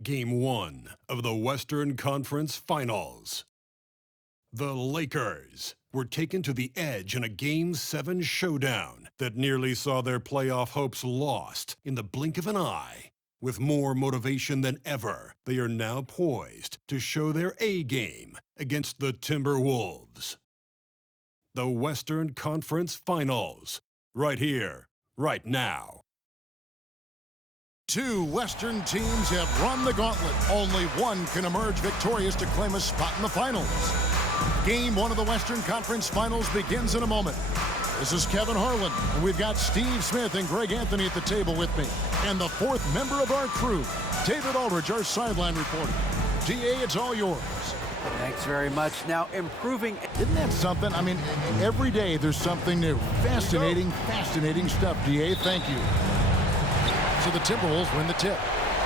Game 1 of the Western Conference Finals. The Lakers were taken to the edge in a Game 7 showdown that nearly saw their playoff hopes lost in the blink of an eye. With more motivation than ever, they are now poised to show their A-game against the Timberwolves. The Western Conference Finals, right here, right now. Two Western teams have run the gauntlet. Only one can emerge victorious to claim a spot in the finals. Game 1 of the Western Conference Finals begins in a moment. This is Kevin Harlan, and we've got Steve Smith and Greg Anthony at the table with me. And the fourth member of our crew, David Aldridge, our sideline reporter. DA, it's all yours. Thanks very much. Now, improving. Isn't that something? I mean, every day there's something new. Fascinating, fascinating stuff, DA. Thank you. So the Timberwolves win the tip.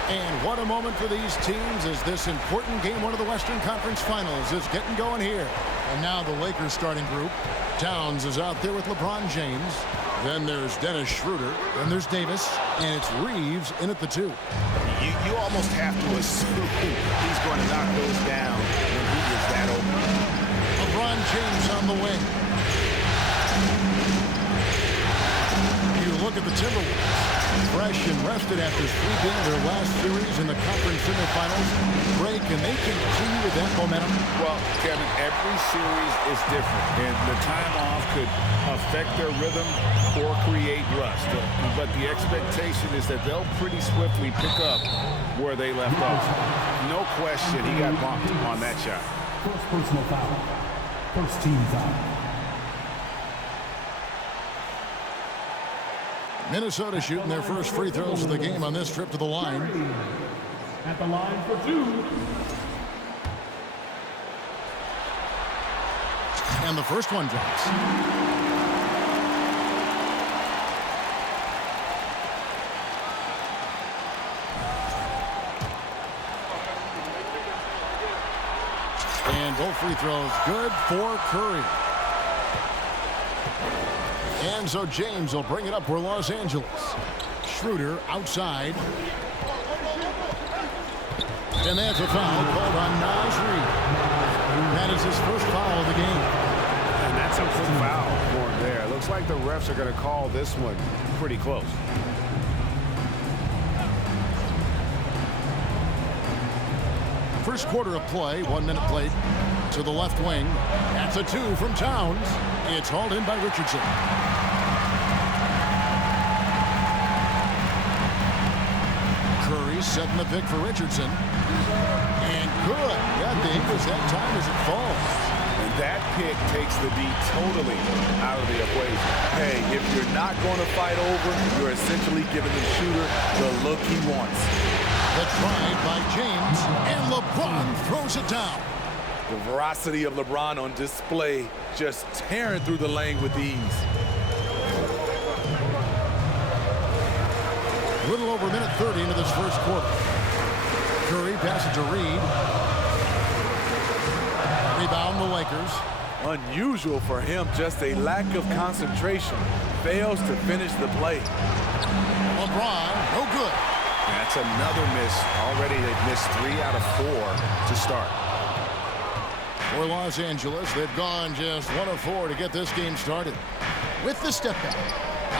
And what a moment for these teams as this important Game 1 of the Western Conference Finals is getting going here. And now the Lakers starting group. Towns is out there with LeBron James. Then there's Dennis Schroeder. Then there's Davis. And it's Reeves in at the 2. You almost have to assume he's going to knock those down when he is that open. LeBron James on the wing. You look at the Timberwolves. Fresh and rested after sweeping their last series in the conference semifinals. Greg, can they continue with that momentum? Well, Kevin, every series is different, and the time off could affect their rhythm or create rust. But the expectation is that they'll pretty swiftly pick up where they left off. No question, he got bumped on that shot. First personal foul. First team foul. Minnesota shooting their first free throws of the game on this trip to the line. At the line for 2. And the first one drops. And both free throws good for Curry. And so James will bring it up for Los Angeles. Schroeder outside. And that's a foul called on Naz Reid. That is his first foul of the game. And that's a quick foul for him there. Looks like the refs are going to call this one pretty close. First quarter of play, 1 minute played. To the left wing. That's a 2 from Towns. It's hauled in by Richardson. Curry setting the pick for Richardson. And good. Yeah, Davis that time as it falls. And that pick takes the D totally out of the equation. Hey, if you're not going to fight over, you're essentially giving the shooter the look he wants. The try by James, and LeBron throws it down. The veracity of LeBron on display, just tearing through the lane with ease. A little over a minute 30 into this first quarter. Curry passes to Reed. Rebound the Lakers. Unusual for him, just a lack of concentration. Fails to finish the play. LeBron, no good. That's another miss. Already they've missed 3 out of 4 to start. For Los Angeles, they've gone just 1 of 4 to get this game started. With the step back.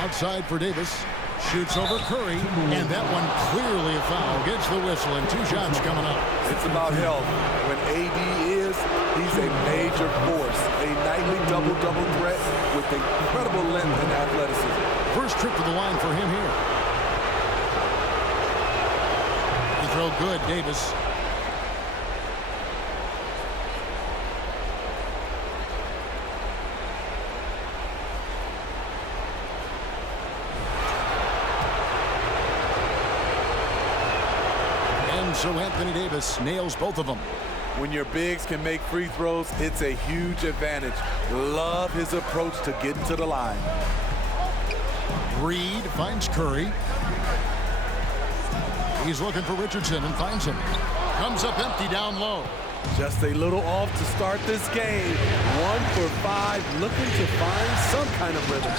Outside for Davis. Shoots over Curry. And that one clearly a foul. Gets the whistle and 2 shots coming up. It's about health. When AD is, he's a major force. A nightly double-double threat with incredible length and athleticism. First trip to the line for him here. The throw good, Davis. So Anthony Davis nails both of them. When your bigs can make free throws, it's a huge advantage. Love his approach to getting to the line. Reed finds Curry. He's looking for Richardson and finds him. Comes up empty down low. Just a little off to start this game. 1 for 5, looking to find some kind of rhythm.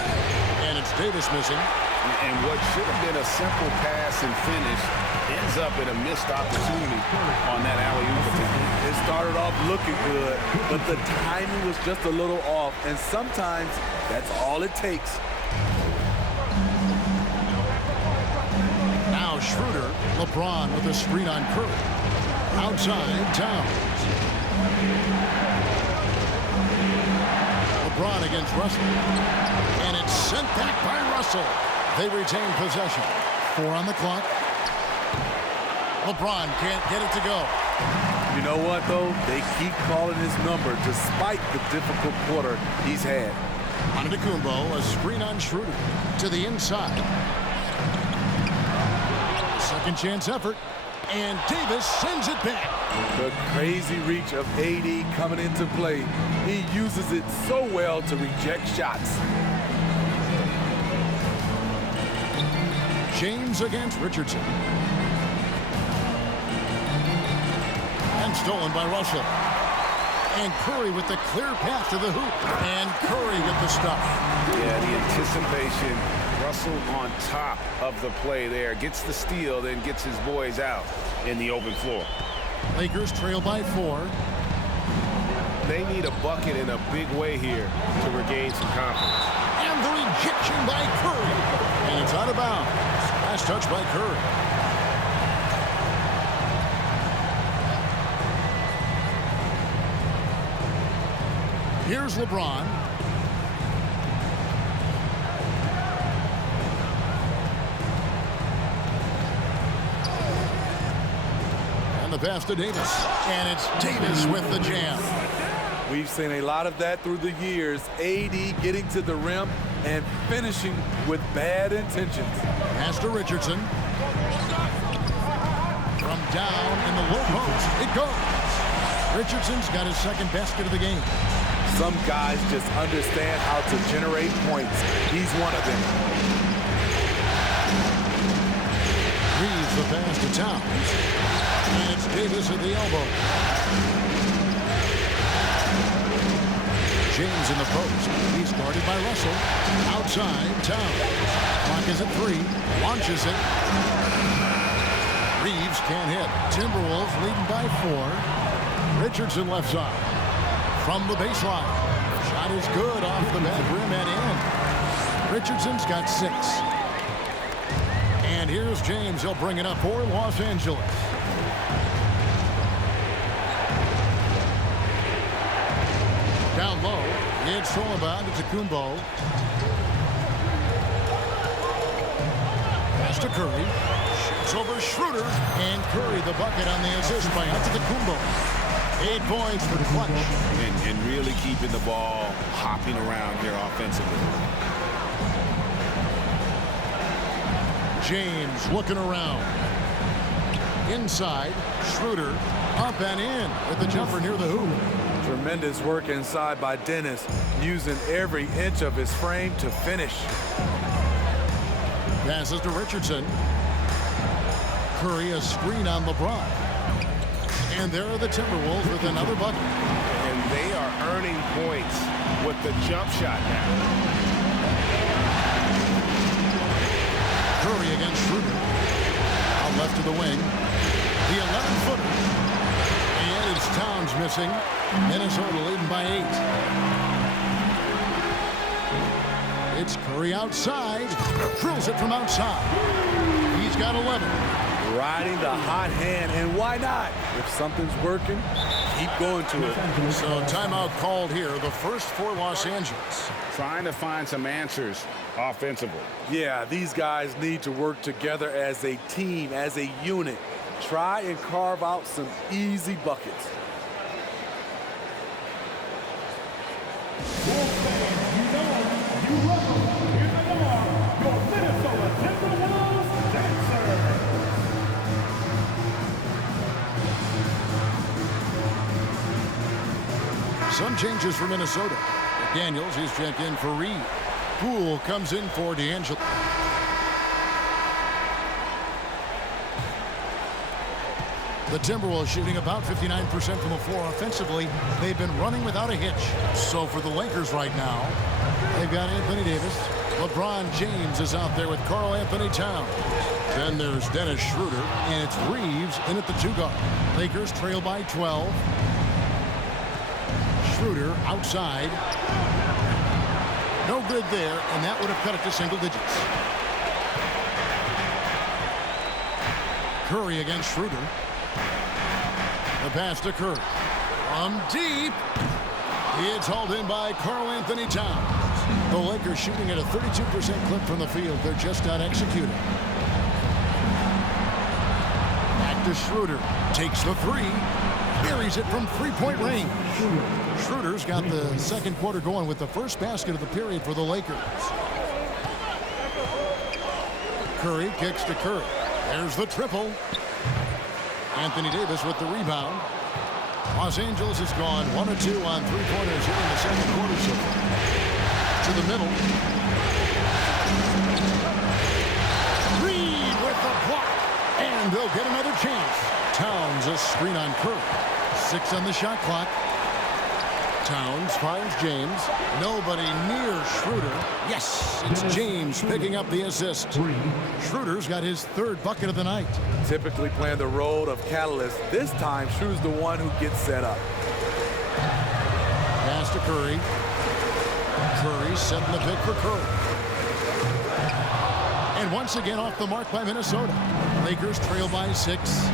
And it's Davis missing. And what should have been a simple pass and finish ends up in a missed opportunity on that alley-oop attempt. It started off looking good, but the timing was just a little off, and sometimes that's all it takes. Now Schroeder, LeBron with a screen on Curry. Outside, Towns. LeBron against Russell. And it's sent back by Russell. They retain possession. 4 on the clock. LeBron can't get it to go. You know what, though? They keep calling his number despite the difficult quarter he's had. Antetokounmpo, a screen on Schroeder. To the inside. Second chance effort. And Davis sends it back. The crazy reach of AD coming into play. He uses it so well to reject shots. James against Richardson. And stolen by Russell. And Curry with the clear path to the hoop. And Curry with the stuff. Yeah, the anticipation. Russell on top of the play there. Gets the steal, then gets his boys out in the open floor. Lakers trail by 4. They need a bucket in a big way here to regain some confidence. And the rejection by Curry. And it's out of bounds. Last touch by Curry. Here's LeBron. And the pass to Davis. And it's Davis with the jam. We've seen a lot of that through the years. AD getting to the rim and finishing with bad intentions. Pass to Richardson. From down in the low post. It goes. Richardson's got his second basket of the game. Some guys just understand how to generate points. He's one of them. Reeves the pass to Towns. And it's Davis at the elbow. James in the post. He's guarded by Russell. Outside, Towns. Clock is at 3. Launches it. Reeves can't hit. Timberwolves leading by 4. Richardson left side. From the baseline. Shot is good off the back rim and in. Richardson's got 6. And here's James. He'll bring it up for Los Angeles. Down low. It's thrown about to Antetokounmpo. Pass to Curry. Shoots over Schroeder. And Curry the bucket on the assist by Antetokounmpo. 8 points for the clutch. And really keeping the ball hopping around here offensively. James looking around. Inside. Schroeder up and in with the jumper near the hoop. Tremendous work inside by Dennis, using every inch of his frame to finish. Passes to Richardson. Curry a screen on LeBron. And there are the Timberwolves with another bucket. And they are earning points with the jump shot now. Curry against Schroeder. Out left to the wing. The 11-footer. And it's Towns missing. Minnesota leading by 8. It's Curry outside. Drills it from outside. He's got 11. Riding the hot hand, and why not? If something's working, keep going to it. So timeout called here, the first for Los Angeles. Trying to find some answers offensively. Yeah, these guys need to work together as a team, as a unit. Try and carve out some easy buckets. Some changes for Minnesota. Daniels is checked in for Reed. Poole comes in for D'Angelo. The Timberwolves shooting about 59% from the floor offensively. They've been running without a hitch. So for the Lakers right now, they've got Anthony Davis. LeBron James is out there with Karl Anthony Towns. Then there's Dennis Schroeder, and it's Reeves in at the 2 guard. Lakers trail by 12. Schroeder outside. No good there, and that would have cut it to single digits. Curry against Schroeder. The pass to Curry. From deep. It's hauled in by Karl Anthony Towns. The Lakers shooting at a 32% clip from the field. They're just not executing. Back to Schroeder. Takes the 3. Buries it from three-point range. Schroeder's got the second quarter going with the first basket of the period for the Lakers. Curry kicks to Curry. There's the triple. Anthony Davis with the rebound. Los Angeles has gone 1 of 2 on three-pointers here in the second quarter so far. To the middle. Reed with the block. And they'll get another chance. Towns a screen on Curry. 6 on the shot clock. Towns finds James. Nobody near Schroeder. Yes, it's James picking up the assist. Schroeder's got his 3rd bucket of the night. Typically playing the role of catalyst. This time, Schroeder's the one who gets set up. Pass to Curry. Curry setting the pick for Curry. And once again off the mark by Minnesota. Lakers trail by 6.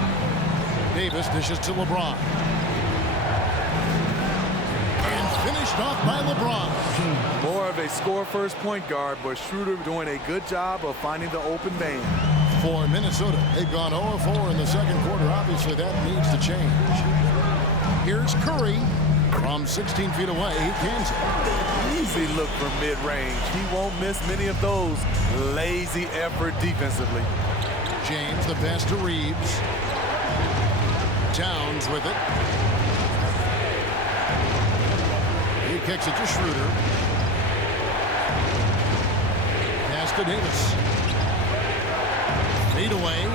Davis dishes to LeBron. Finished off by LeBron. More of a score-first point guard, but Schroeder doing a good job of finding the open man. For Minnesota, they've gone 0-4 in the second quarter. Obviously, that needs to change. Here's Curry from 16 feet away. He cans it. Easy look from mid-range. He won't miss many of those. Lazy effort defensively. James, the pass to Reeves. Towns with it. He kicks it to Schroeder. Pass to Davis. Fade away.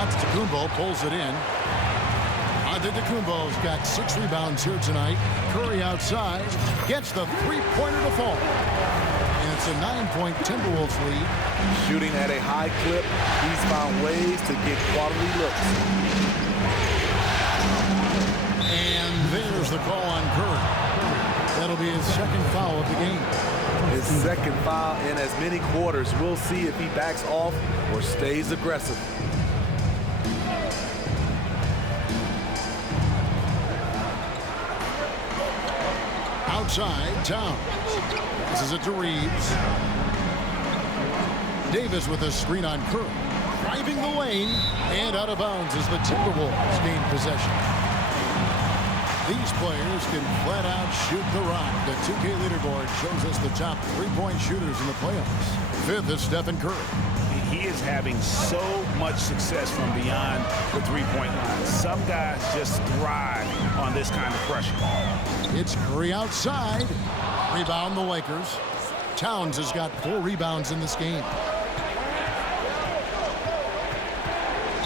Antetokounmpo pulls it in. Antetokounmpo's got 6 rebounds here tonight. Curry outside. Gets the three-pointer to fall. And it's a 9-point Timberwolves lead. Shooting at a high clip. He's found ways to get quality looks. And there's the call on Curry. That'll be his 2nd foul of the game. His 2nd foul in as many quarters. We'll see if he backs off or stays aggressive. Outside, Towns. This is it to Reeves. Davis with a screen on Curry. Driving the lane. And out of bounds as the Timberwolves gain possession. These players can flat out shoot the rock. The 2K leaderboard shows us the top 3-point shooters in the playoffs. 5th is Stephen Curry. He is having so much success from beyond the 3-point line. Some guys just thrive on this kind of pressure. It's Curry outside. Rebound the Lakers. Towns has got 4 rebounds in this game.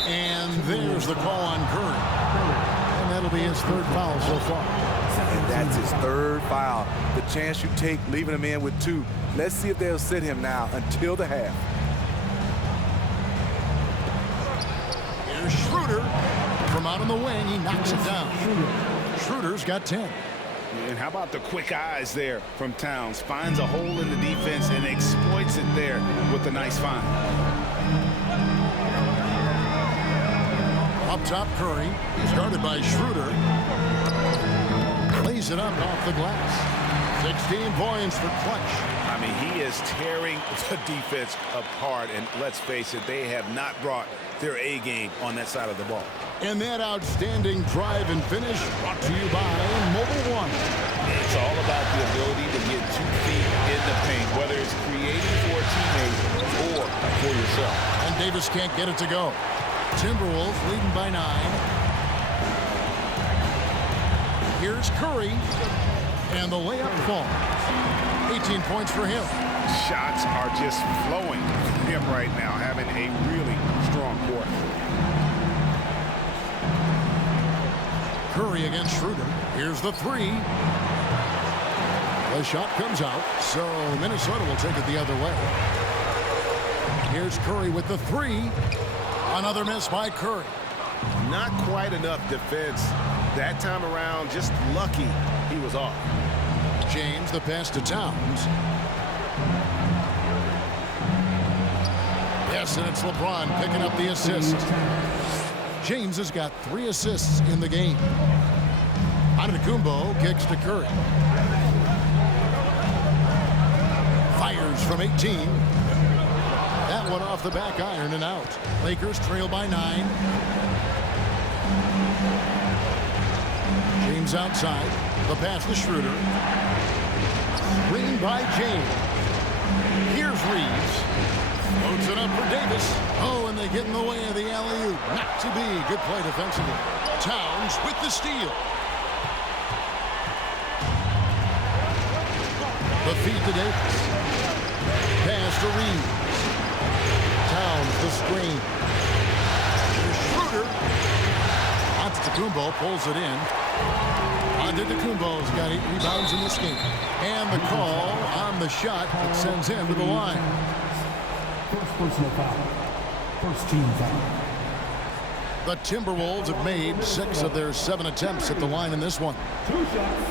And there's the call on Curry. And that'll be his 3rd foul so far. And that's his 3rd foul. The chance you take leaving him in with 2. Let's see if they'll sit him now until the half. Here's Schroeder. From out on the wing, he knocks it down. Schroeder's got 10. And how about the quick eyes there from Towns? Finds a hole in the defense and exploits it there with a nice find. Up top, Curry. Started by Schroeder. Lays it up off the glass. 16 points for Clutch. I mean, he is tearing the defense apart. And let's face it, they have not brought their A game on that side of the ball. And that outstanding drive and finish brought to you by Mobile One. It's all about the ability to get 2 feet in the paint, whether it's creating for a teammate or for yourself. And Davis can't get it to go. Timberwolves leading by 9. Here's Curry. And the layup falls. 18 points for him. Shots are just flowing from him right now, having a really strong quarter. Curry against Schroeder. Here's the three. The shot comes out, so Minnesota will take it the other way. Here's Curry with the three. Another miss by Curry. Not quite enough defense that time around. Just lucky he was off. James, the pass to Towns. Yes, and it's LeBron picking up the assist. James has got 3 assists in the game. Antetokounmpo kicks to Curry. Fires from 18. That one off the back iron and out. Lakers trail by 9. James outside. The pass to Schroeder. Screen by James. Here's Reeves. Loads it up for Davis. Oh, and they get in the way of the alley-oop. Not to be. Good play defensively. Towns with the steal. The feed to Davis. Pass to Reeves. Towns the screen. Here's Schroeder. Antetokounmpo pulls it in. Antetokounmpo's got 8 rebounds in this game. And the call on the shot that sends him to the line. First personal foul. First team foul. The Timberwolves have made 6 of their 7 attempts at the line in this one. 2 shots.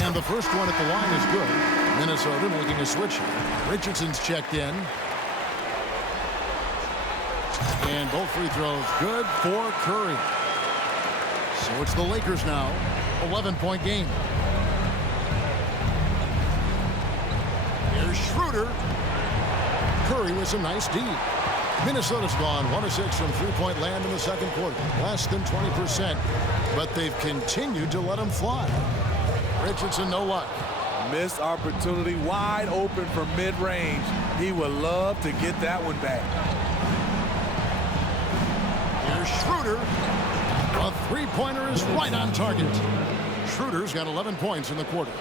And the first one at the line is good. Minnesota making a switch. Richardson's checked in. And both free throws good for Curry. So it's the Lakers now. 11-point game. Here's Schroeder. Curry with some nice D. Minnesota's gone 1 of 6 from three-point land in the second quarter. Less than 20%. But they've continued to let them fly. Richardson, no luck. Missed opportunity, wide open for mid-range. He would love to get that one back. Here's Schroeder. A three-pointer is right on target. Schroeder's got 11 points in the quarter.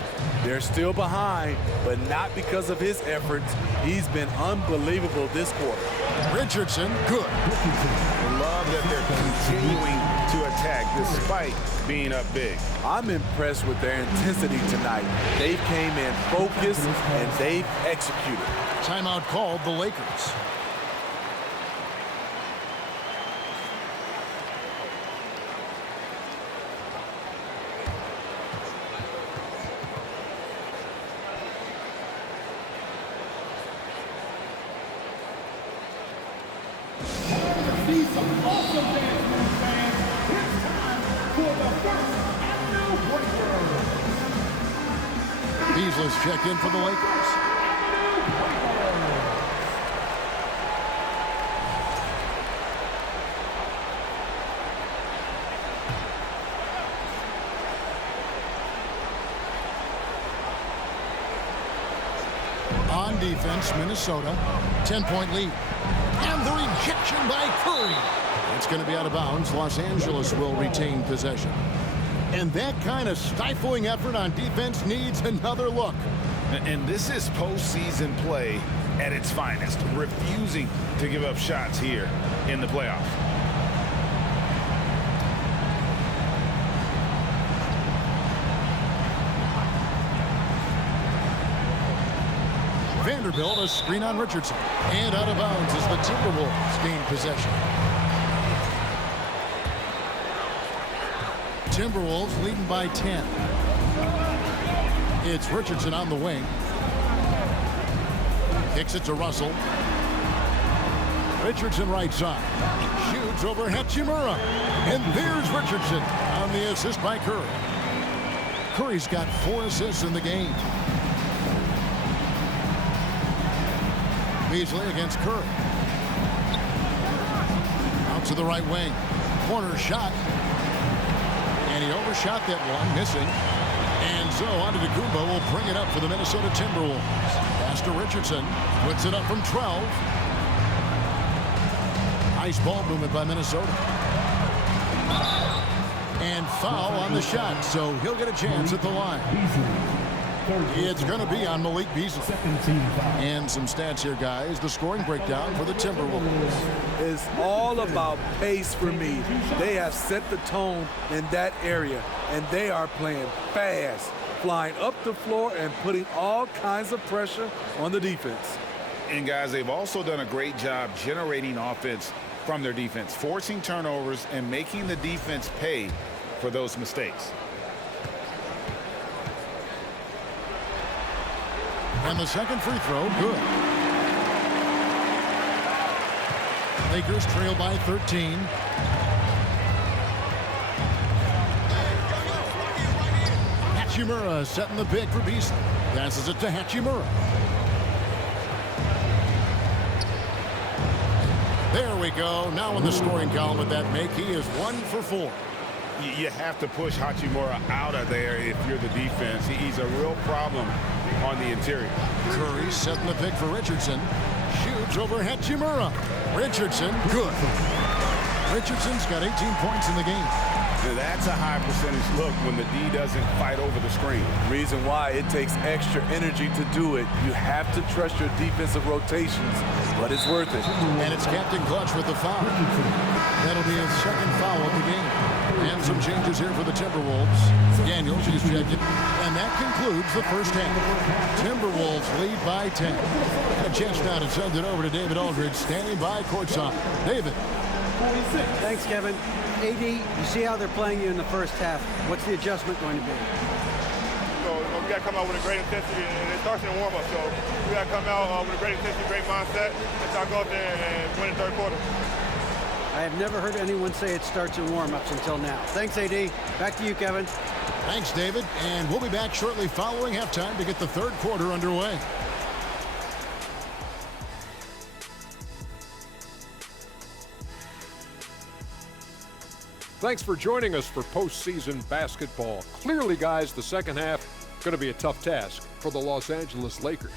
They're still behind, but not because of his efforts. He's been unbelievable this quarter. Richardson, good. I love that they're continuing to attack despite being up big. I'm impressed with their intensity tonight. They came in focused and they've executed. Timeout called the Lakers. See some awesome dance moves, fans. It's time for the first Avenue Breaker. Beasley's checked in for the Lakers. On defense, Minnesota, 10-point lead. And the rejection by Curry. It's going to be out of bounds. Los Angeles will retain possession. And that kind of stifling effort on defense needs another look. And this is postseason play at its finest, refusing to give up shots here in the playoffs. Vanderbilt, a screen on Richardson. And out of bounds as the Timberwolves gain possession. Timberwolves leading by 10. It's Richardson on the wing. Kicks it to Russell. Richardson right side. Shoots over Hachimura. And there's Richardson on the assist by Curry. Curry's got 4 assists in the game. Beasley against Curry. Out to the right wing. Corner shot. And he overshot that one, missing. And so Antetokounmpo will bring it up for the Minnesota Timberwolves. Pass to Richardson. Puts it up from 12. Nice ball movement by Minnesota. And foul on the shot, so he'll get a chance at the line. It's going to be on Malik Beasley. Second team foul. And some stats here, guys. The scoring breakdown for the Timberwolves. It's all about pace for me. They have set the tone in that area, and they are playing fast, flying up the floor and putting all kinds of pressure on the defense. And, guys, they've also done a great job generating offense from their defense, forcing turnovers and making the defense pay for those mistakes. And the second free throw, good. Lakers trail by 13. Hachimura setting the pick for Beasley. Passes it to Hachimura. There we go. Now in the scoring column with that make, he is 1 for 4. You have to push Hachimura out of there if you're the defense. He's a real problem on the interior. Curry setting the pick for Richardson. Shoots over Hachimura. Richardson, good. Richardson's got 18 points in the game. Now that's a high percentage look when the D doesn't fight over the screen. Reason why it takes extra energy to do it. You have to trust your defensive rotations, but it's worth it. And it's Captain Clutch with the foul. That'll be his second foul of the game. And some changes here for the Timberwolves. Daniels is checked in. And that concludes the first half. Timberwolves lead by 10. And a chance now to send it over to David Aldridge, standing by courtside. David. Thanks, Kevin. AD, you see how they're playing you in the first half. What's the adjustment going to be? So we got to come out with a great intensity, and it starts in the warm-up. So we got to come out with a great intensity, great mindset, and try to go out there and win the third quarter. I have never heard anyone say it starts in warm-ups until now. Thanks, AD. Back to you, Kevin. Thanks, David. And we'll be back shortly following halftime to get the third quarter underway. Thanks for joining us for postseason basketball. Clearly, guys, the second half going to be a tough task for the Los Angeles Lakers.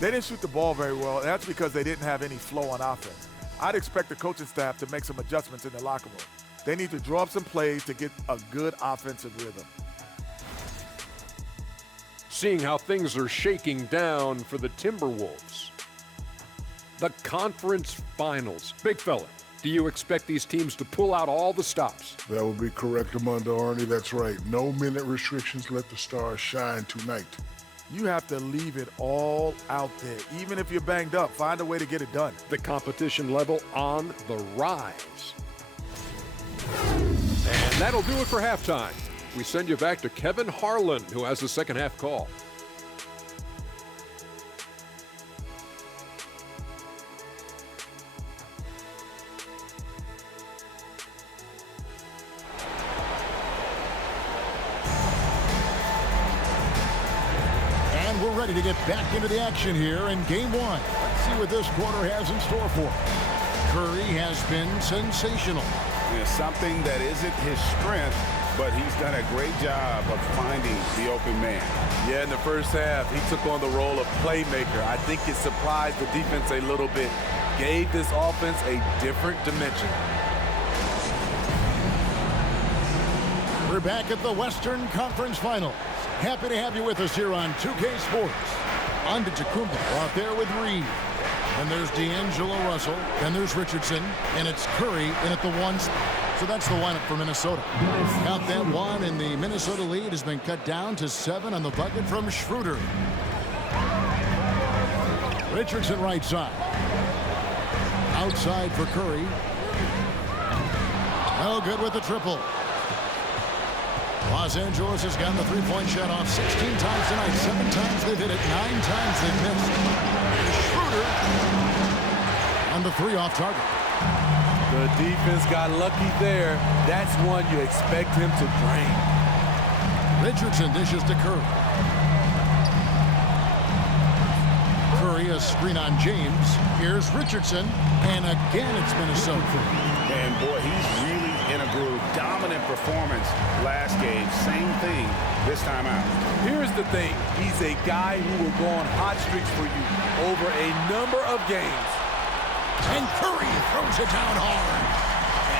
They didn't shoot the ball very well, and that's because they didn't have any flow on offense. I'd expect the coaching staff to make some adjustments in the locker room. They need to draw up some plays to get a good offensive rhythm. Seeing how things are shaking down for the Timberwolves. The conference finals. Big fella, do you expect these teams to pull out all the stops? That would be correct, Armando Arnie. That's right. No minute restrictions. Let the stars shine tonight. You have to leave it all out there. Even if you're banged up, find a way to get it done. The competition level on the rise. And that'll do it for halftime. We send you back to Kevin Harlan, who has the second half call. We're ready to get back into the action here in game one. Let's see what this quarter has in store for us. Curry has been sensational. Something that isn't his strength, but he's done a great job of finding the open man. Yeah, in the first half, he took on the role of playmaker. I think it surprised the defense a little bit. Gave this offense a different dimension. We're back at the Western Conference Finals. Happy to have you with us here on 2K Sports. Antetokounmpo out there with Reed. And there's D'Angelo Russell. Then there's Richardson. And it's Curry in at the one spot. So that's the lineup for Minnesota. Count that one, and the Minnesota lead has been cut down to 7 on the bucket from Schroeder. Richardson right side. Outside for Curry. No good with the triple. Los Angeles has gotten the three-point shot off 16 times tonight. 7 times they've hit it. 9 times they've missed. Schroeder on the 3 off target. The defense got lucky there. That's one you expect him to drain. Richardson dishes to Curry. Curry, a screen on James. Here's Richardson. And again, it's Minnesota. And boy, he's really in a groove. Dominant performance last game. Same thing this time out. Here's the thing. He's a guy who will go on hot streaks for you over a number of games. And Curry throws it down hard.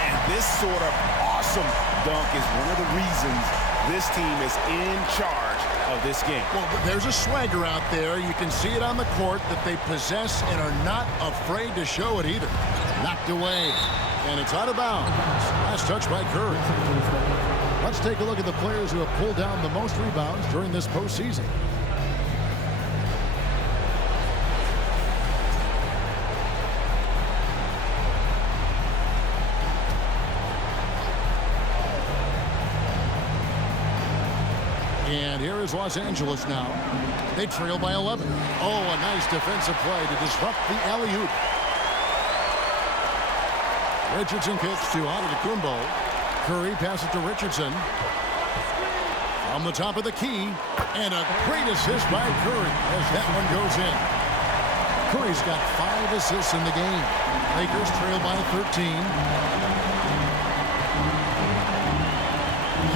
And this sort of awesome dunk is one of the reasons this team is in charge of this game. Well, there's a swagger out there. You can see it on the court that they possess and are not afraid to show it either. Knocked away, and it's out of bounds. Last touch by Curry. Let's take a look at the players who have pulled down the most rebounds during this postseason. And here is Los Angeles now. They trail by 11. Oh, a nice defensive play to disrupt the alley-oop. Richardson kicks to Antetokounmpo. Curry passes to Richardson. From the top of the key. And a great assist by Curry as that one goes in. Curry's got 5 assists in the game. Lakers trail by 13.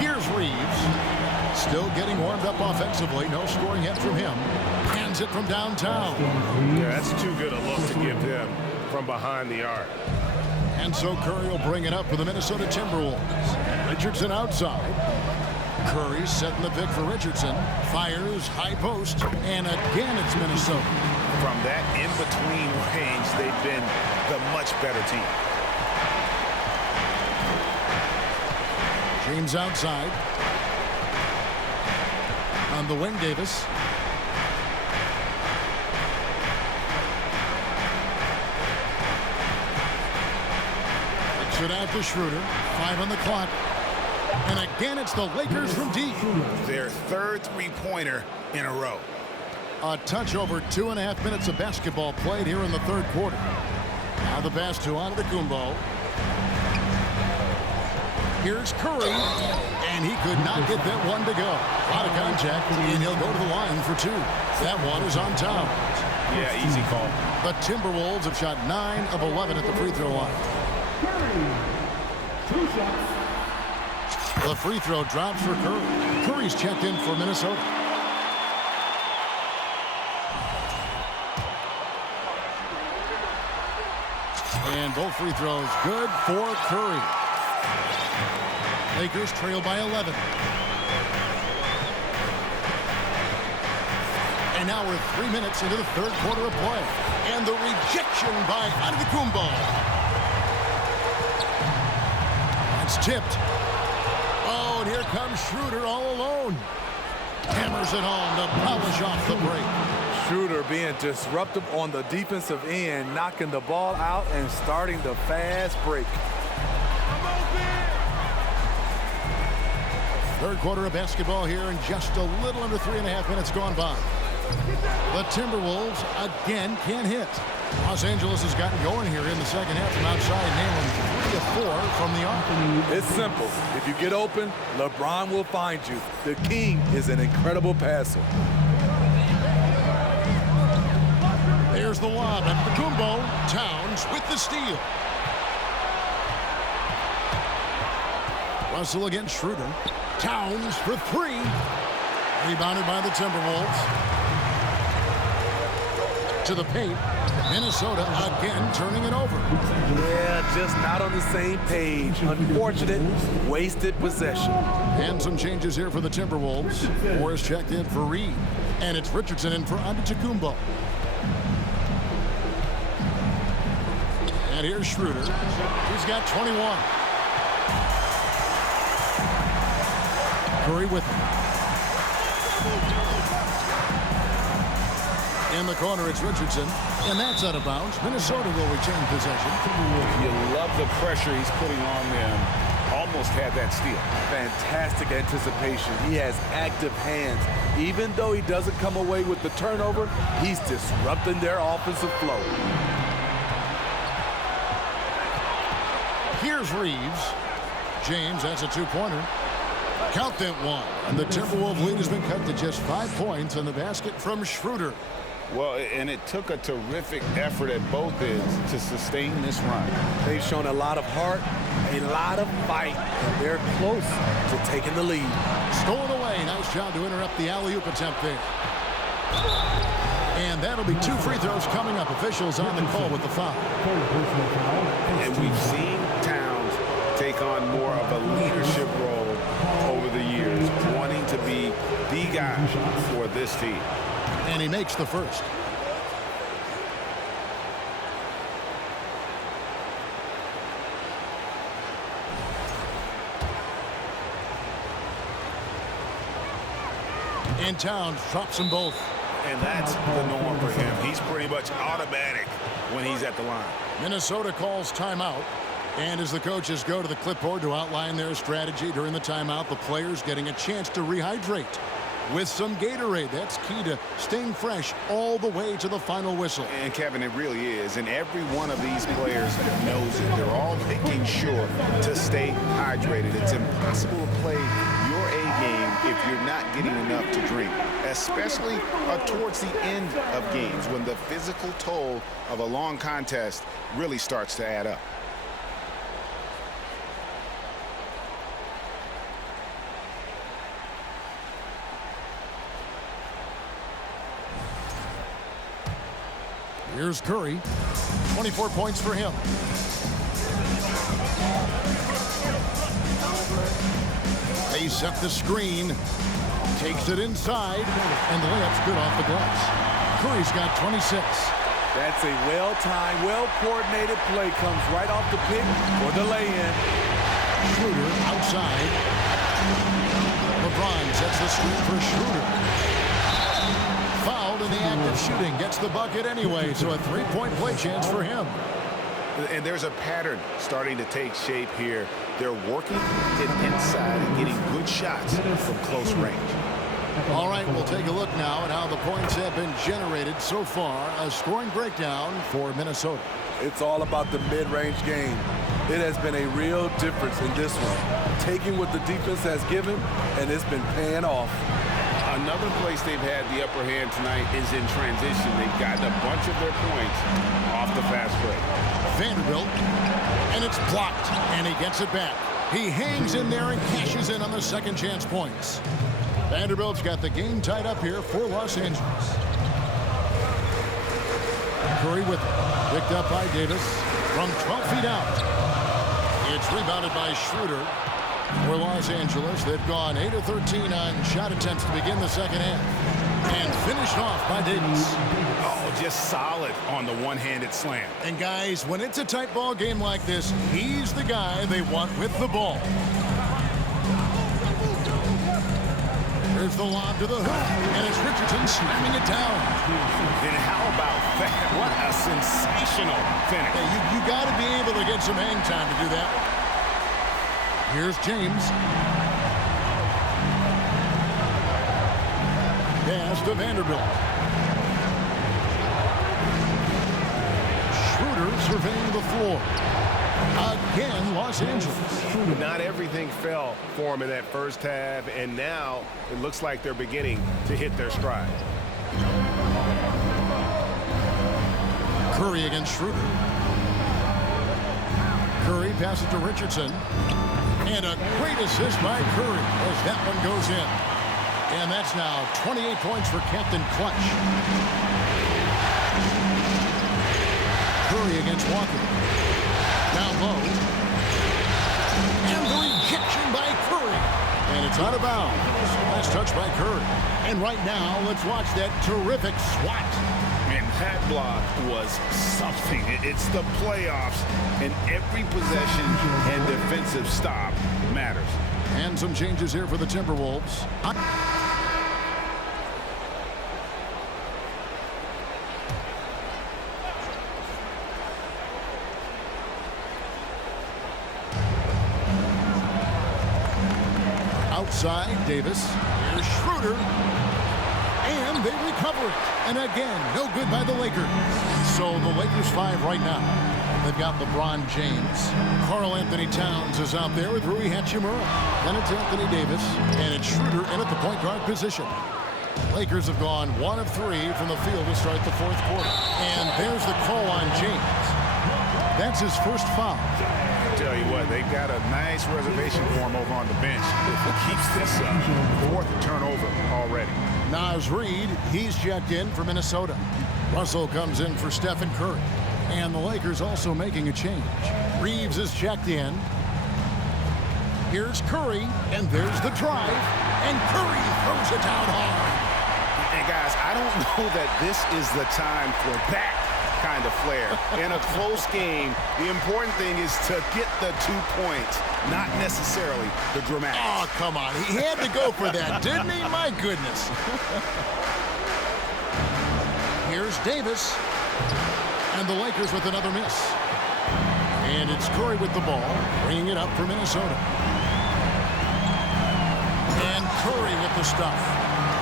Here's Reeves. Still getting warmed up offensively. No scoring yet from him. Hands it from downtown. Yeah, that's too good a look to give him from behind the arc. And so Curry will bring it up for the Minnesota Timberwolves. Richardson outside. Curry setting the pick for Richardson. Fires, high post. And again, it's Minnesota. From that in-between range, they've been the much better team. James outside. On the wing, Davis. Kicks it out to Schroeder. 5 on the clock. And again, it's the Lakers from deep. Their third three-pointer in a row. A touch over 2.5 minutes of basketball played here in the third quarter. Now the pass to Antetokounmpo. Here's Curry, and he could not get that one to go. Out of contact, and he'll go to the line for 2. That one is on Towns. Yeah, easy call. The Timberwolves have shot 9 of 11 at the free throw line. Curry, 2 shots. The free throw drops for Curry. Curry's checked in for Minnesota. And both free throws good for Curry. Lakers trail by 11. And now we're 3 minutes into the third quarter of play. And the rejection by Antetokounmpo. It's tipped. Oh, and here comes Schroeder all alone. Hammers it home to polish off the break. Schroeder being disruptive on the defensive end, knocking the ball out and starting the fast break. Third quarter of basketball here, and just a little under 3.5 minutes gone by. The Timberwolves again can't hit. Los Angeles has gotten going here in the second half from outside, nailing 3 of 4 from the arc. It's simple. If you get open, LeBron will find you. The King is an incredible passer. There's the lob, and Antetokounmpo. Towns with the steal. Russell against Schroeder. Towns for 3. Rebounded by the Timberwolves. To the paint. Minnesota again turning it over. Yeah, just not on the same page. Unfortunate, wasted possession. And some changes here for the Timberwolves. Morris checked in for Reed. And it's Richardson in for Antetokounmpo. And here's Schroeder. He's got 21. Curry with him. In the corner, it's Richardson, and that's out of bounds. Minnesota will retain possession. You love the pressure he's putting on them. Almost had that steal. Fantastic anticipation. He has active hands. Even though he doesn't come away with the turnover, he's disrupting their offensive flow. Here's Reeves. James, that's a 2-pointer. Count that one. And the Timberwolves lead has been cut to just 5 points on the basket from Schroeder. Well, and it took a terrific effort at both ends to sustain this run. They've shown a lot of heart, a lot of fight, and they're close to taking the lead. Stolen away. Nice job to interrupt the alley-oop attempt there. And that'll be 2 free throws coming up. Officials on the call with the foul. And we've seen Towns take take on more of a leadership role over the years, wanting to be the guy for this team. And he makes the first. And Towns drops them both. And that's the norm for him. He's pretty much automatic when he's at the line. Minnesota calls timeout. And as the coaches go to the clipboard to outline their strategy during the timeout, the players getting a chance to rehydrate with some Gatorade. That's key to staying fresh all the way to the final whistle. And Kevin, it really is. And every one of these players knows it. They're all making sure to stay hydrated. It's impossible to play your A game if you're not getting enough to drink, especially towards the end of games when the physical toll of a long contest really starts to add up. Here's Curry. 24 points for him. They set the screen. Takes it inside. And the layup's good off the glass. Curry's got 26. That's a well-timed, well-coordinated play. Comes right off the pick or the lay-in. Schroeder outside. LeBron sets the screen for Schroeder. Fouled in the act of shooting. Gets the bucket anyway, so a three-point play chance for him. And there's a pattern starting to take shape here. They're working it inside and getting good shots from close range. All right, we'll take a look now at how the points have been generated so far. A scoring breakdown for Minnesota. It's all about the mid-range game. It has been a real difference in this one. Taking what the defense has given, and it's been paying off. Another place they've had the upper hand tonight is in transition. They've gotten a bunch of their points off the fast break. Vanderbilt, and it's blocked, and he gets it back. He hangs in there and cashes in on the second chance points. Vanderbilt's got the game tied up here for Los Angeles. Curry with it. Picked up by Davis from 12 feet out. It's rebounded by Schroeder. For Los Angeles, they've gone 8 of 13 on shot attempts to begin the second half. And finished off by Davis. Oh, just solid on the one-handed slam. And guys, when it's a tight ball game like this, he's the guy they want with the ball. There's the lob to the hoop, and it's Richardson slamming it down. And how about that? What a sensational finish. Hey, you got to be able to get some hang time to do that. Here's James. Pass to Vanderbilt. Schroeder surveying the floor. Again, Los Angeles. Not everything fell for them in that first half, and now it looks like they're beginning to hit their stride. Curry against Schroeder. Curry passes to Richardson. And a great assist by Curry as that one goes in. And that's now 28 points for Captain Clutch. Curry against Walker. Down low. And the rejection by Curry. And it's out of bounds. Nice touch by Curry. And right now, let's watch that terrific swat. And that block was something. It's the playoffs, and every possession and defensive stop matters. And some changes here for the Timberwolves. Outside, Davis. Here's Schroeder. And they recover it. And again, no good by the Lakers. So the Lakers 5 right now. They've got LeBron James. Karl Anthony Towns is out there with Rui Hachimura. Then it's Anthony Davis. And it's Schroeder in at the point guard position. Lakers have gone 1 of 3 from the field to start the fourth quarter. And there's the call on James. That's his first foul. Tell you what, they've got a nice reservation for him over on the bench. It keeps this fourth turnover already. Naz Reid, he's checked in for Minnesota. Russell comes in for Stephen Curry. And the Lakers also making a change. Reeves is checked in. Here's Curry, and there's the drive, and Curry throws it down hard. And guys, I don't know that this is the time for that kind of flair. In a close game, the important thing is to get the 2 points, not necessarily the dramatic. Oh, come on. He had to go for that, didn't he? My goodness. Here's Davis, and the Lakers with another miss. And it's Curry with the ball, bringing it up for Minnesota. And Curry with the stuff.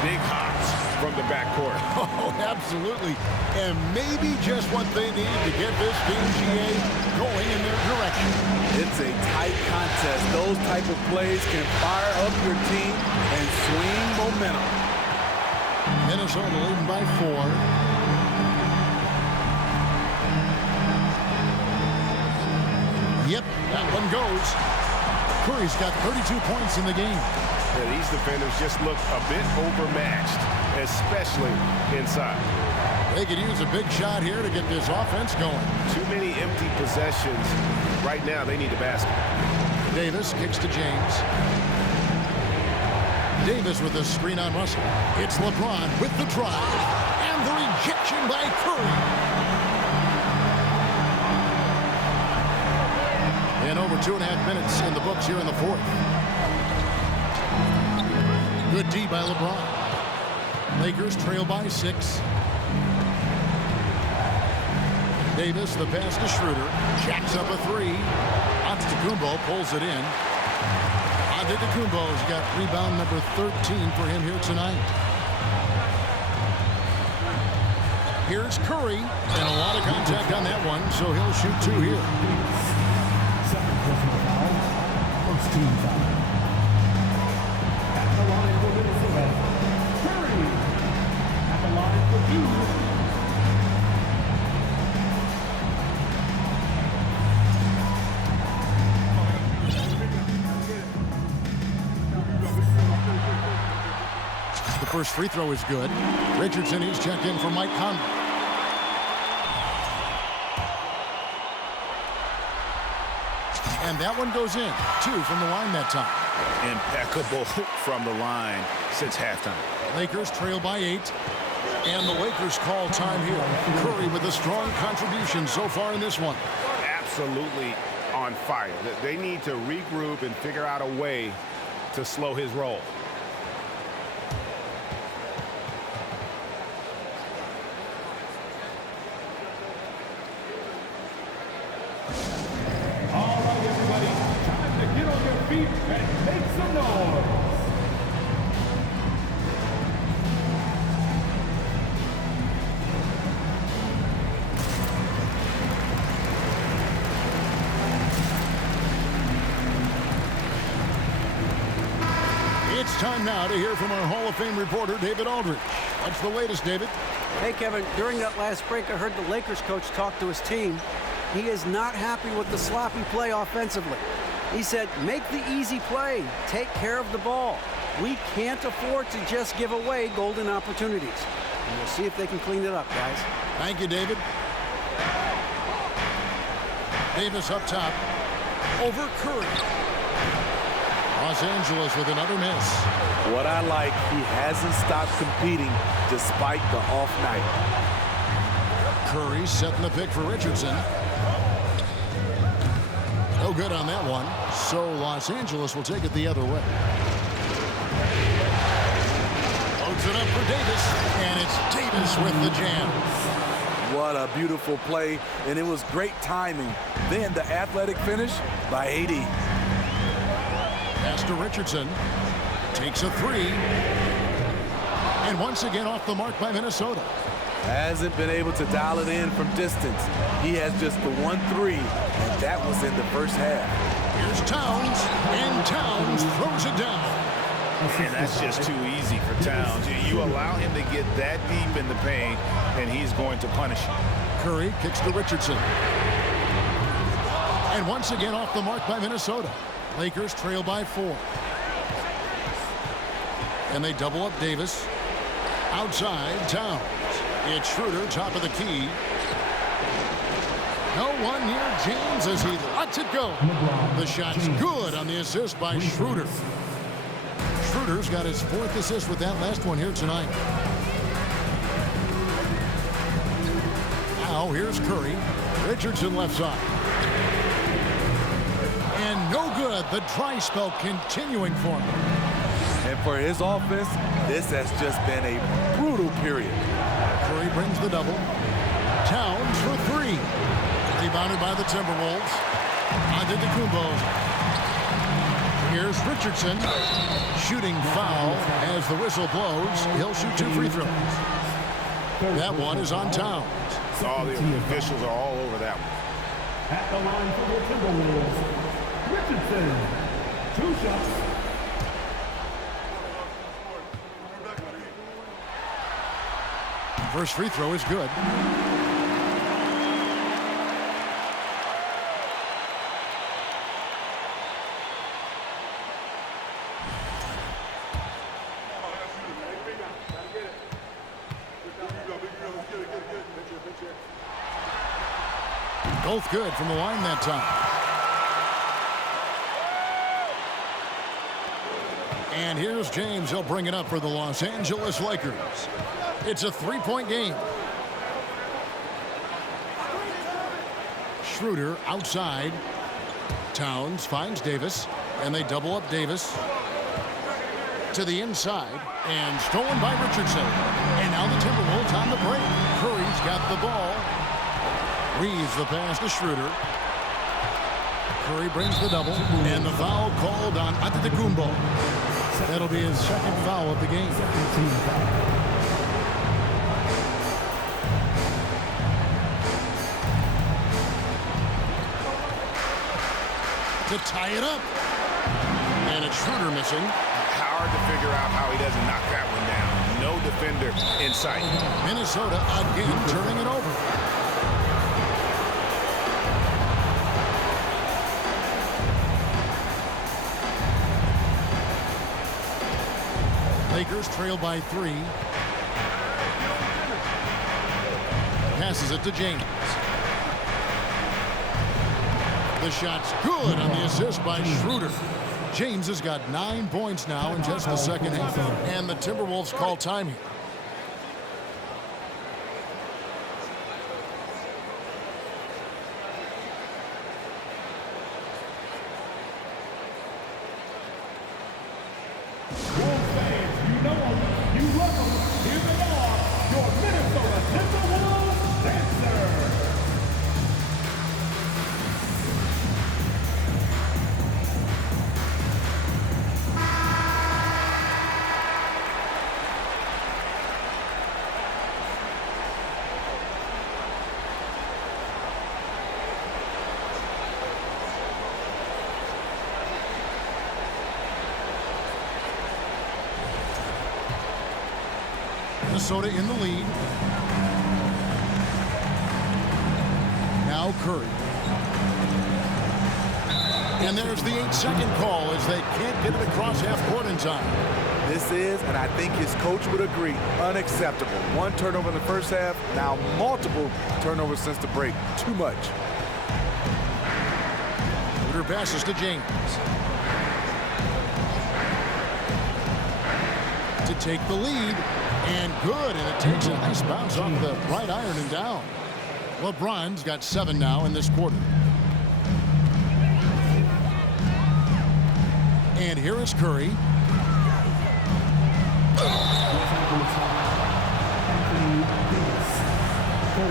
Big hops from the backcourt. Oh, absolutely. And maybe just what they need to get this team, GA, going in their direction. It's a tight contest. Those type of plays can fire up your team and swing momentum. Minnesota leading by 4. Yep, that one goes. Curry's got 32 points in the game. Yeah, these defenders just look a bit overmatched, especially inside. They could use a big shot here to get this offense going. Too many empty possessions. Right now, they need a basket. Davis kicks to James. Davis with a screen on Russell. It's LeBron with the drive. And the rejection by Curry. And over 2.5 minutes in the books here in the fourth. Good D by LeBron. Lakers trail by 6. Davis, the pass to Schroeder. Jacks up a 3. Antetokounmpo pulls it in. Antetokounmpo's got rebound number 13 for him here tonight. Here's Curry. And a lot of contact on that one, so he'll shoot 2 here. First team foul. At the line for Minnesota, Curry. At the line for Houston. The first free throw is good. Richardson, he's checked in for Mike Conley. And that one goes in. 2 from the line that time. Impeccable from the line since halftime. Lakers trail by 8. And the Lakers call time here. Curry with a strong contribution so far in this one. Absolutely on fire. They need to regroup and figure out a way to slow his roll. Get and make some noise. It's time now to hear from our Hall of Fame reporter, David Aldridge. What's the latest, David? Hey, Kevin, during that last break, I heard the Lakers coach talk to his team. He is not happy with the sloppy play offensively. He said, make the easy play. Take care of the ball. We can't afford to just give away golden opportunities. And we'll see if they can clean it up, guys. Thank you, David. Davis up top. Over Curry. Los Angeles with another miss. What I like, he hasn't stopped competing despite the off night. Curry setting the pick for Richardson. No good on that one. So Los Angeles will take it the other way. Loads it up for Davis, and it's Davis with the jam. What a beautiful play, and it was great timing. Then the athletic finish by AD. Pass to Richardson. Takes a 3. And once again off the mark by Minnesota. Hasn't been able to dial it in from distance. He has just the 1-3, and that was in the first half. Here's Towns, and Towns throws it down. And that's just too easy for Towns. You allow him to get that deep in the paint, and he's going to punish you. Curry kicks to Richardson. And once again off the mark by Minnesota. Lakers trail by 4. And they double up Davis. Outside, Towns. It's Schroeder, top of the key. No one near James as he lets it go. The shot's good on the assist by Schroeder. Schroeder's got his 4th assist with that last one here tonight. Now here's Curry. Richardson left side. And no good. The dry spell continuing for him. And for his offense, this has just been a brutal period. Curry brings the double. Towns for 3. Rebounded by the Timberwolves. Antetokounmpo. Here's Richardson. Shooting foul as the whistle blows. He'll shoot 2 free throws. That one is on Towns. All the officials are all over that one. At the line for the Timberwolves, Richardson. 2 shots. First free throw is good. Both good from the line that time. And here's James. He'll bring it up for the Los Angeles Lakers. It's a 3-point game. Schroeder outside. Towns finds Davis, and they double up Davis to the inside, and stolen by Richardson. And now the Timberwolves on the break. Curry's got the ball. Reeves the pass to Schroeder. Curry brings the double, and the foul called on Antetokounmpo. That'll be his 2nd foul of the game. To tie it up. And it's Schroeder missing. Hard to figure out how he doesn't knock that one down. No defender in sight. Minnesota again turning it over. Lakers trail by 3. Passes it to James. The shot's good on the assist by Schroeder. James has got 9 points now in just the second half. And the Timberwolves call time here. Wolves fans, you know them, you love them. Here they are, your Minnesota Timberwolves dancers. Minnesota in the lead. Now Curry. And there's the 8-second call as they can't get it across half court in time. This is, and I think his coach would agree, unacceptable. 1 turnover in the first half, now multiple turnovers since the break. Too much. Schroeder passes to James. To take the lead. And good, and it takes a nice bounce off the right iron and down. LeBron's got 7 now in this quarter. And here is Curry.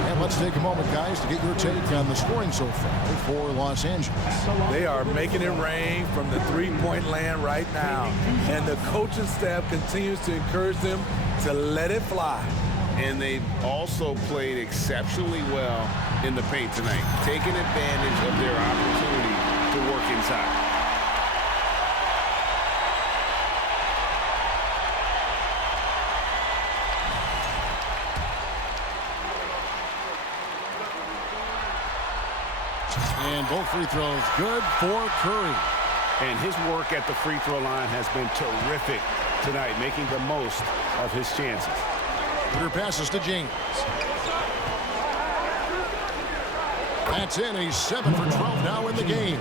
And let's take a moment, guys, to get your take on the scoring so far for Los Angeles. They are making it rain from the three-point land right now. And the coaching staff continues to encourage them to let it fly. And they've also played exceptionally well in the paint tonight, taking advantage of their opportunity to work inside. And both free throws good for Curry. And his work at the free throw line has been terrific tonight, making the most of his chances. Schroeder passes to James. That's in. He's 7 for 12 now in the game.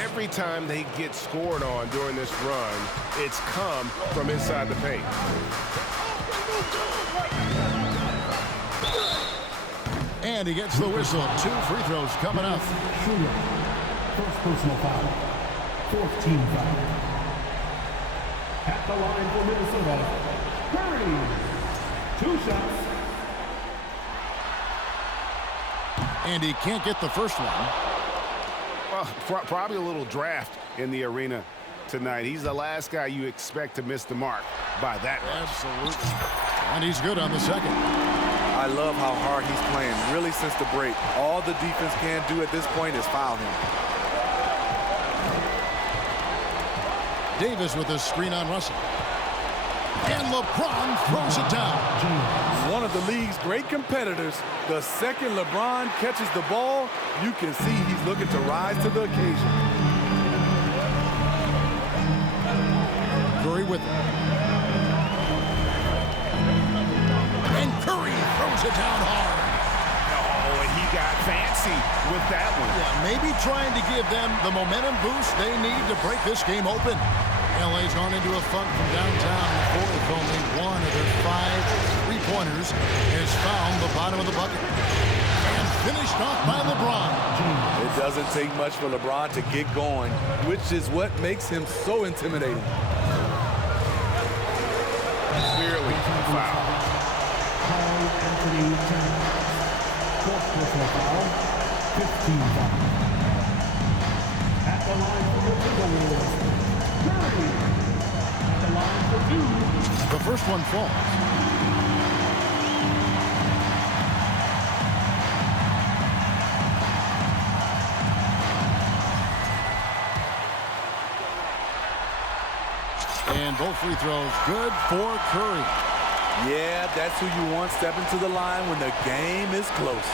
Every time they get scored on during this run, it's come from inside the paint. And he gets the whistle. 2 free throws coming up. First personal foul. 4th team foul. At the line for Minnesota, Curry. 2 shots. And he can't get the first one. Well, probably a little draft in the arena tonight. He's the last guy you expect to miss the mark by that much. Absolutely. And he's good on the second. I love how hard he's playing, really since the break. All the defense can do at this point is foul him. Davis with a screen on Russell. And LeBron throws it down. One of the league's great competitors. The second LeBron catches the ball, you can see he's looking to rise to the occasion. Curry with it. And Curry throws it down hard. Oh, and he got fancy with that one. Yeah, maybe trying to give them the momentum boost they need to break this game open. LA's gone into a funk from downtown in the fourth. Only one of their 5 3-pointers has found the bottom of the bucket. And finished off by LeBron. It doesn't take much for LeBron to get going, which is what makes him so intimidating. Clearly a foul. Anthony Towns. 4th personal foul. 15 foul. At the line for the Timberwolves, Curry. At the line for 2. The first one falls. And both free throws good for Curry. Yeah, that's who you want stepping to the line when the game is close.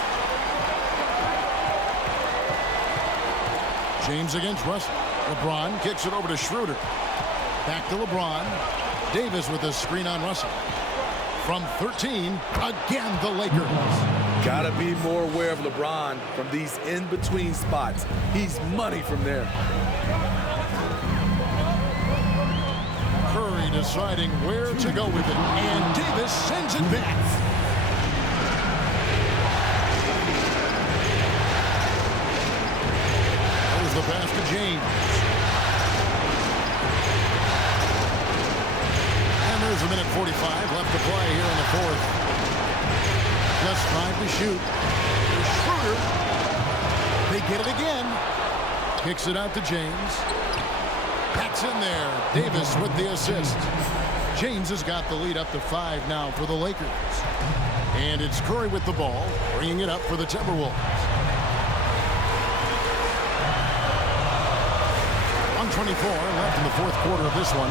James against Russell. LeBron kicks it over to Schroeder. Back to LeBron. Davis with a screen on Russell. From 13, again the Lakers. Gotta be more aware of LeBron from these in-between spots. He's money from there. Curry deciding where to go with it. And Davis sends it back. There's the pass to James. And there's a minute 45 left to play here in the fourth. Just 5 to shoot. Here's Schroeder. They get it again. Kicks it out to James. Backs in there. Davis with the assist. James has got the lead up to 5 now for the Lakers. And it's Curry with the ball, bringing it up for the Timberwolves. 1:24 left in the fourth quarter of this one.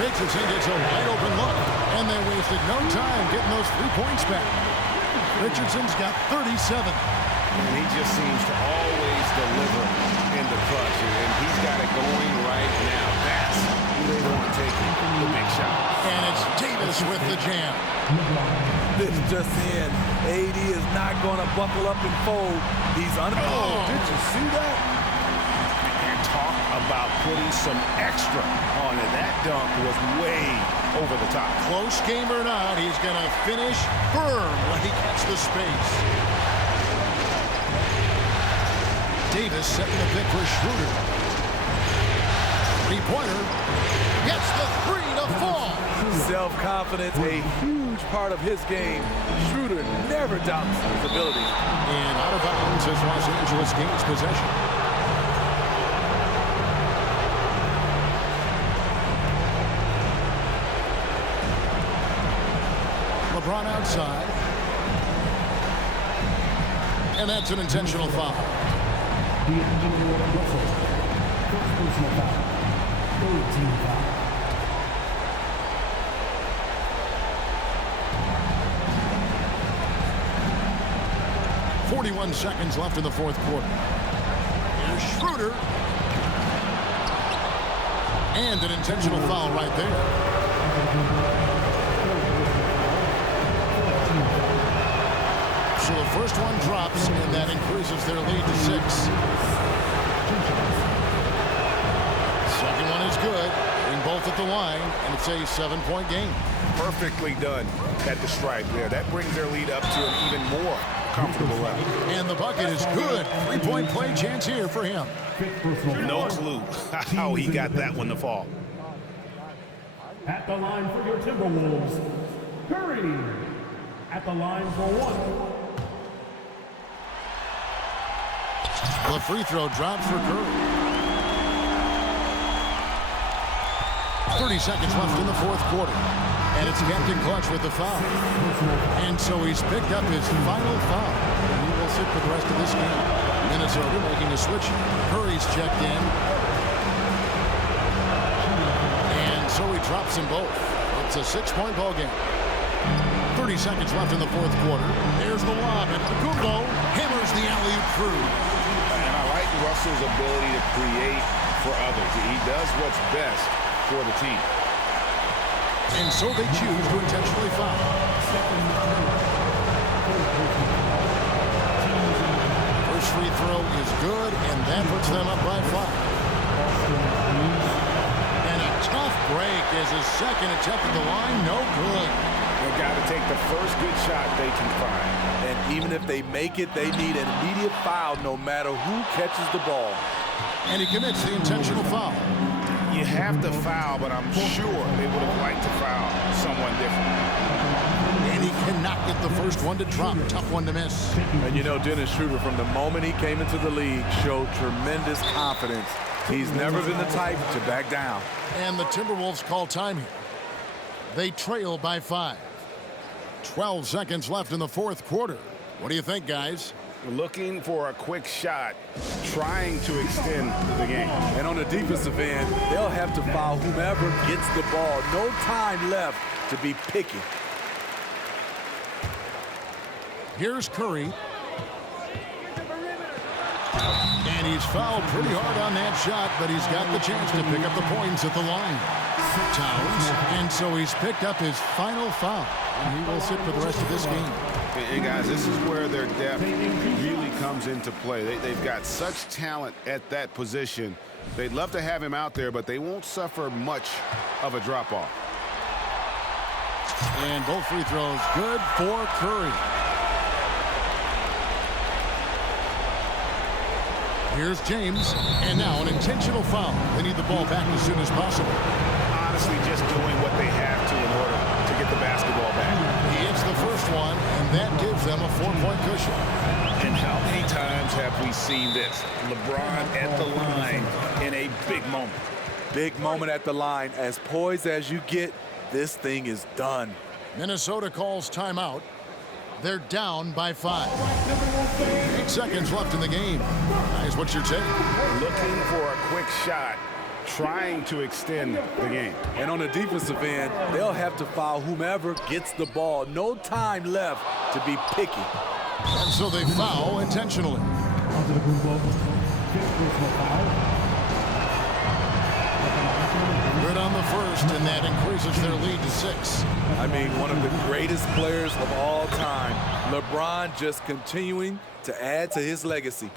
Richardson gets a wide open look, and they wasted no time getting those 3 points back. Richardson's got 37. And he just seems to always deliver in the clutch, and he's got it going right now. That's who they want taking the big shot. And it's Davis with the jam. This just in. AD is not going to buckle up and fold. He's under. Oh, did you see that? And talk about putting some extra on it. That dunk was way over the top. Close game or not, he's going to finish firm when he gets the space. Davis setting the pick for Schroeder. 3-pointer. Gets the 3 to fall. Self-confidence, a huge part of his game. Schroeder never doubts his ability. And out of bounds as Los Angeles gains possession. LeBron outside. And that's an intentional foul. D'Angelo Russell. First personal foul. 3rd team foul. .41 seconds left in the fourth quarter. Here's Schroeder. And an intentional foul right there. So the first one drops, and that increases their lead to 6. Second one is good. Hitting both at the line, and it's a 7-point game. Perfectly done at the stripe there. That brings their lead up to an even more comfortable level. And the bucket is good. 3-point play chance here for him. No clue how he got that one to fall. At the line for your Timberwolves, Curry. At the line for 1. The free throw drops for Curry. 30 seconds left in the fourth quarter. And it's Captain Clutch with the foul. And so he's picked up his final foul. And he will sit for the rest of this game. Minnesota making a switch. Curry's checked in. And so he drops them both. It's a 6-point ball game. 30 seconds left in the fourth quarter. There's the lob, and Kumbo hammers the alley-oop through. And I like Russell's ability to create for others. He does what's best for the team. And so they choose to intentionally foul. First free throw is good, and that puts them up by 5. And a tough break as his second attempt at the line, no good. They've got to take the first good shot they can find. And even if they make it, they need an immediate foul no matter who catches the ball. And he commits the intentional foul. You have to foul, but I'm sure they would have liked to foul someone different. And he cannot get the first one to drop. Tough one to miss. And you know, Dennis Schroeder, from the moment he came into the league, showed tremendous confidence. He's never been the type to back down. And the Timberwolves call time here. They trail by 5. 12 seconds left in the fourth quarter. What do you think, guys? Looking for a quick shot, trying to extend the game. And on the defensive end, they'll have to foul whomever gets the ball. No time left to be picky. Here's Curry. And he's fouled pretty hard on that shot, but he's got the chance to pick up the points at the line. Towns, and so he's picked up his final foul. And he will sit for the rest of this game. And guys, this is where their depth really comes into play. They've got such talent at that position. They'd love to have him out there, but they won't suffer much of a drop-off. And both free throws good for Curry. Here's James, and now an intentional foul. They need the ball back as soon as possible. Honestly, just doing what they have to in order to get the basketball back. He hits the first one, and that gives them a 4-point cushion. And how many times have we seen this? LeBron at the line in a big moment. Big moment at the line. As poised as you get, this thing is done. Minnesota calls timeout. They're down by 5. 8 seconds left in the game. Guys, what's your take? Looking for a quick shot, trying to extend the game. And on the defensive end, they'll have to foul whomever gets the ball. No time left to be picky. And so they foul intentionally. Onto the Timberwolves. 5th personal foul. Good on the first, and that increases their lead to 6. I mean, one of the greatest players of all time. LeBron just continuing to add to his legacy.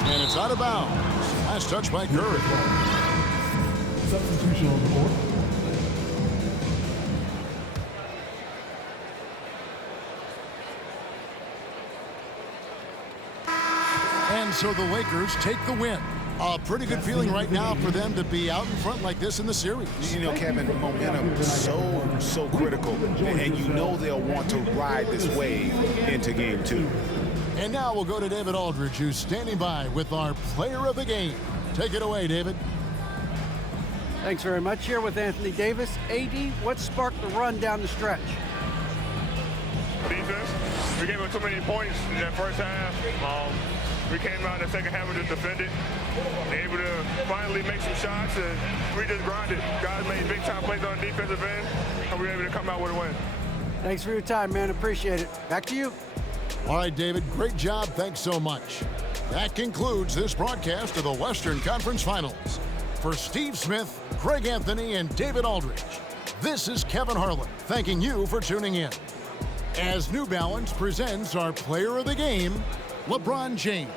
And it's out of bounds. Nice touch by Curry. Substitution on the board. And so the Lakers take the win. A pretty good feeling right now for them to be out in front like this in the series. You know, Kevin, momentum is so critical, and you know they'll want to ride this wave into game 2. And now we'll go to David Aldridge, who's standing by with our player of the game. Take it away, David. Thanks very much. Here with Anthony Davis. AD, what sparked the run down the stretch? Defense. We gave them too many points in that first half. We came out in the second half and just defended. Able to finally make some shots, and we just grinded. Guys made big-time plays on the defensive end, and we were able to come out with a win. Thanks for your time, man. Appreciate it. Back to you. All right, David, great job. Thanks so much. That concludes this broadcast of the Western Conference Finals. For Steve Smith, Craig Anthony, and David Aldridge, this is Kevin Harlan thanking you for tuning in. as New Balance presents our player of the game, LeBron James.